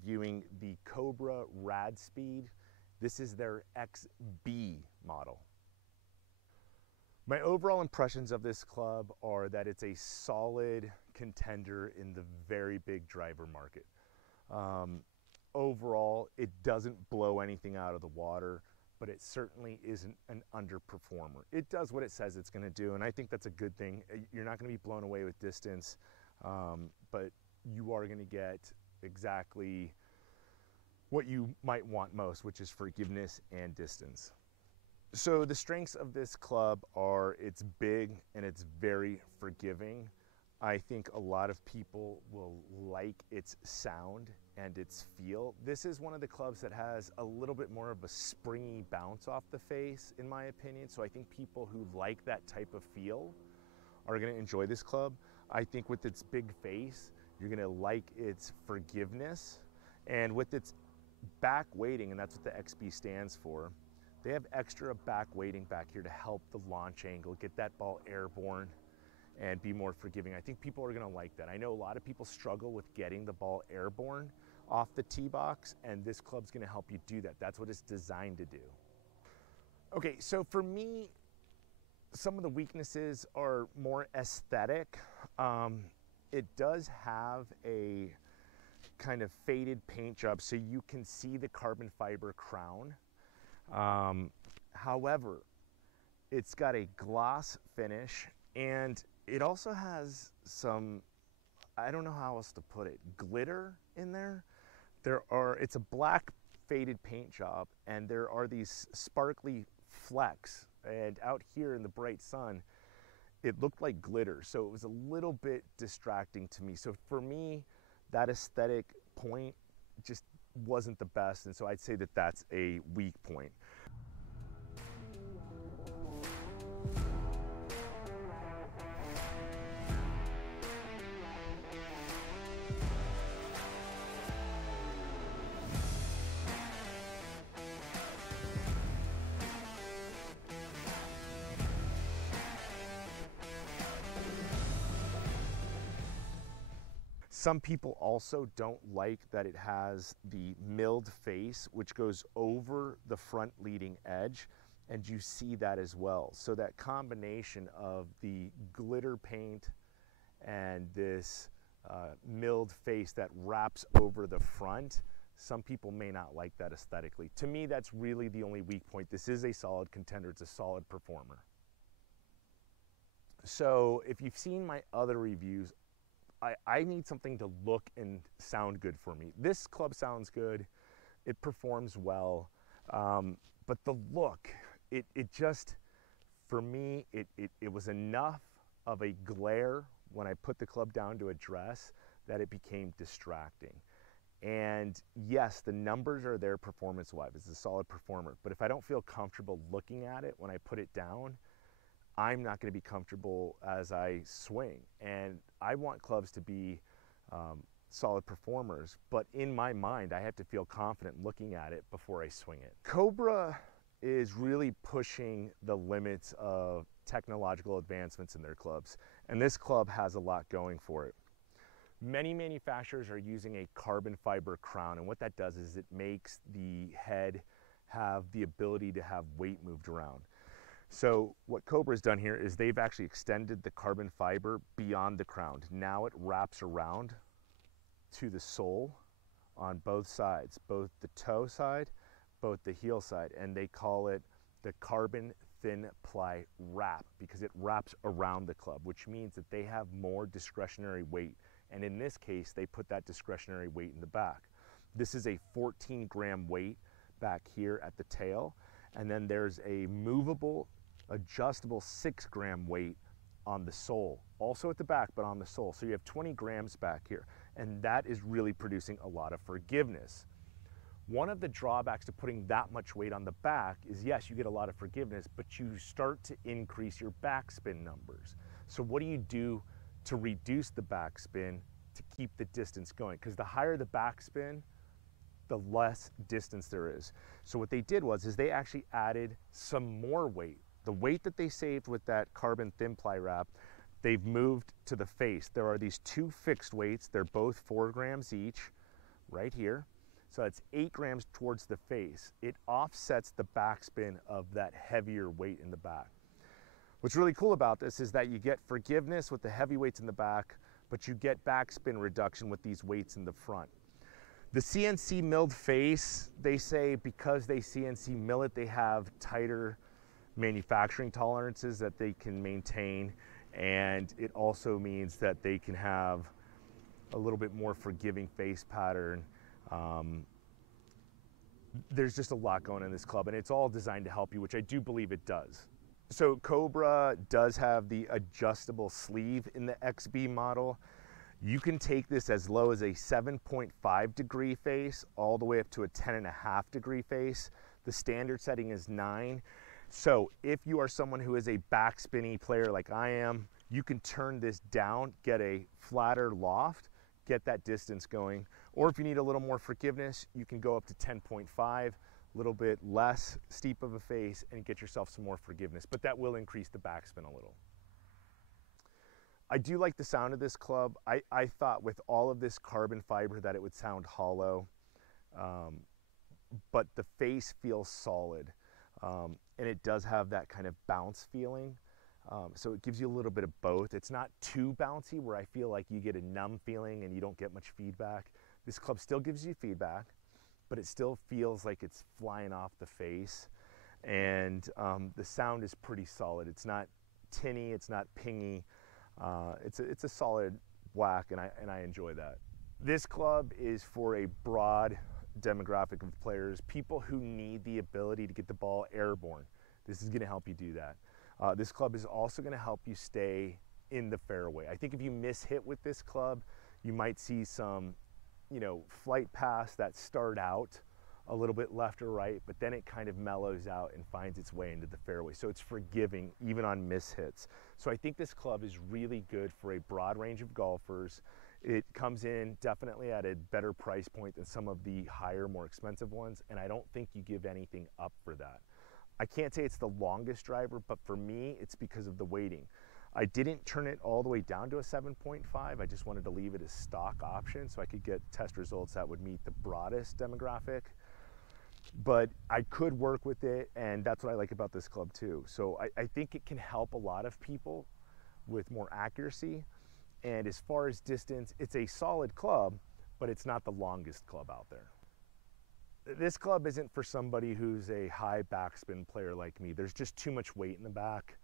reviewing the Cobra Rad Speed. This is their XB model. My overall impressions of this club are that it's a solid contender in the very big driver market. Overall, it doesn't blow anything out of the water, but it certainly isn't an underperformer. It does what it says it's going to do, and I think that's a good thing. You're not going to be blown away with distance, but you are going to get exactly what you might want most, which is forgiveness and distance. So the strengths of this club are it's big and it's very forgiving. I think a lot of people will like its sound and its feel. This is one of the clubs that has a little bit more of a springy bounce off the face, in my opinion. So I think people who like that type of feel are gonna enjoy this club. I think with its big face, you're gonna like its forgiveness. And with its back weighting, and that's what the XB stands for, they have extra back weighting back here to help the launch angle, get that ball airborne, and be more forgiving. I think people are gonna like that. I know a lot of people struggle with getting the ball airborne off the tee box, and this club's gonna help you do that. That's what it's designed to do. Okay, so for me, some of the weaknesses are more aesthetic. It does have a kind of faded paint job, so you can see the carbon fiber crown. However, it's got a gloss finish, and it also has some, I don't know how else to put it, glitter in there. It's a black faded paint job, and there are these sparkly flecks, and out here in the bright sun, it looked like glitter. So it was a little bit distracting to me. So for me, that aesthetic point just wasn't the best, and so I'd say that that's a weak point. Some people also don't like that it has the milled face, which goes over the front leading edge, and you see that as well. So that combination of the glitter paint and this milled face that wraps over the front, some people may not like that aesthetically. To me, that's really the only weak point. This is a solid contender. It's a solid performer. So if you've seen my other reviews, I need something to look and sound good for me. This club sounds good, it performs well, but the look, it just, for me, it was enough of a glare when I put the club down to address that it became distracting. And yes, the numbers are there performance-wise. It's a solid performer, but if I don't feel comfortable looking at it when I put it down, I'm not going to be comfortable as I swing. And I want clubs to be solid performers, but in my mind, I have to feel confident looking at it before I swing it. Cobra is really pushing the limits of technological advancements in their clubs, and this club has a lot going for it. Many manufacturers are using a carbon fiber crown, and what that does is it makes the head have the ability to have weight moved around. So what Cobra's done here is they've actually extended the carbon fiber beyond the crown. Now it wraps around to the sole on both sides, both the toe side, both the heel side, and they call it the carbon thin ply wrap because it wraps around the club, which means that they have more discretionary weight. And in this case, they put that discretionary weight in the back. This is a 14-gram weight back here at the tail, and then there's a movable adjustable 6-gram weight on the sole, also at the back, but on the sole. So you have 20 grams back here, and that is really producing a lot of forgiveness. One of the drawbacks to putting that much weight on the back is, yes, you get a lot of forgiveness, but you start to increase your backspin numbers. So what do you do to reduce the backspin to keep the distance going? Because the higher the backspin, the less distance there is. So what they did was they actually added some more weight. The weight that they saved with that carbon thin ply wrap, they've moved to the face. There are these two fixed weights. They're both 4 grams each right here. So it's 8 grams towards the face. It offsets the backspin of that heavier weight in the back. What's really cool about this is that you get forgiveness with the heavy weights in the back, but you get backspin reduction with these weights in the front. The CNC milled face, they say because they CNC mill it, they have tighter manufacturing tolerances that they can maintain, and it also means that they can have a little bit more forgiving face pattern. There's just a lot going on in this club, and it's all designed to help you, which I do believe it does. So Cobra does have the adjustable sleeve in the XB model. You can take this as low as a 7.5 degree face all the way up to a 10.5 degree face. The standard setting is 9. So if you are someone who is a backspinny player like I am, you can turn this down, get a flatter loft, get that distance going. Or if you need a little more forgiveness, you can go up to 10.5, a little bit less steep of a face, and get yourself some more forgiveness. But that will increase the backspin a little. I do like the sound of this club. I thought with all of this carbon fiber that it would sound hollow, but the face feels solid, and it does have that kind of bounce feeling. So it gives you a little bit of both. It's not too bouncy where I feel like you get a numb feeling and you don't get much feedback. This club still gives you feedback, but it still feels like it's flying off the face. And the sound is pretty solid. It's not tinny, it's not pingy. It's a solid whack, and I enjoy that. This club is for a broad demographic of players, people who need the ability to get the ball airborne. This is going to help you do that. This club is also going to help you stay in the fairway. I think if you miss hit with this club, you might see some, flight paths that start out a little bit left or right, but then it kind of mellows out and finds its way into the fairway. So it's forgiving even on miss hits. So I think this club is really good for a broad range of golfers. It comes in definitely at a better price point than some of the higher, more expensive ones, and I don't think you give anything up for that. I can't say it's the longest driver, but for me, it's because of the weighting. I didn't turn it all the way down to a 7.5. I just wanted to leave it as stock option so I could get test results that would meet the broadest demographic. But I could work with it, and that's what I like about this club too. So I think it can help a lot of people with more accuracy. And as far as distance, it's a solid club, but it's not the longest club out there. This club isn't for somebody who's a high backspin player like me. There's just too much weight in the back.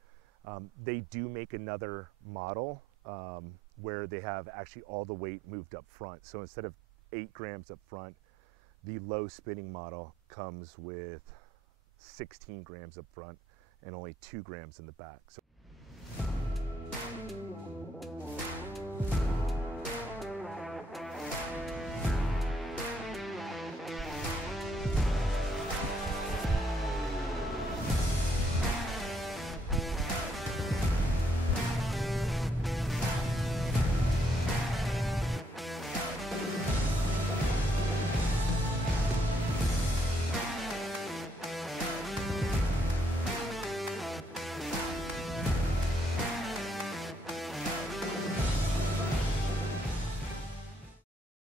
They do make another model where they have actually all the weight moved up front. So instead of 8 grams up front, the low spinning model comes with 16 grams up front and only 2 grams in the back. So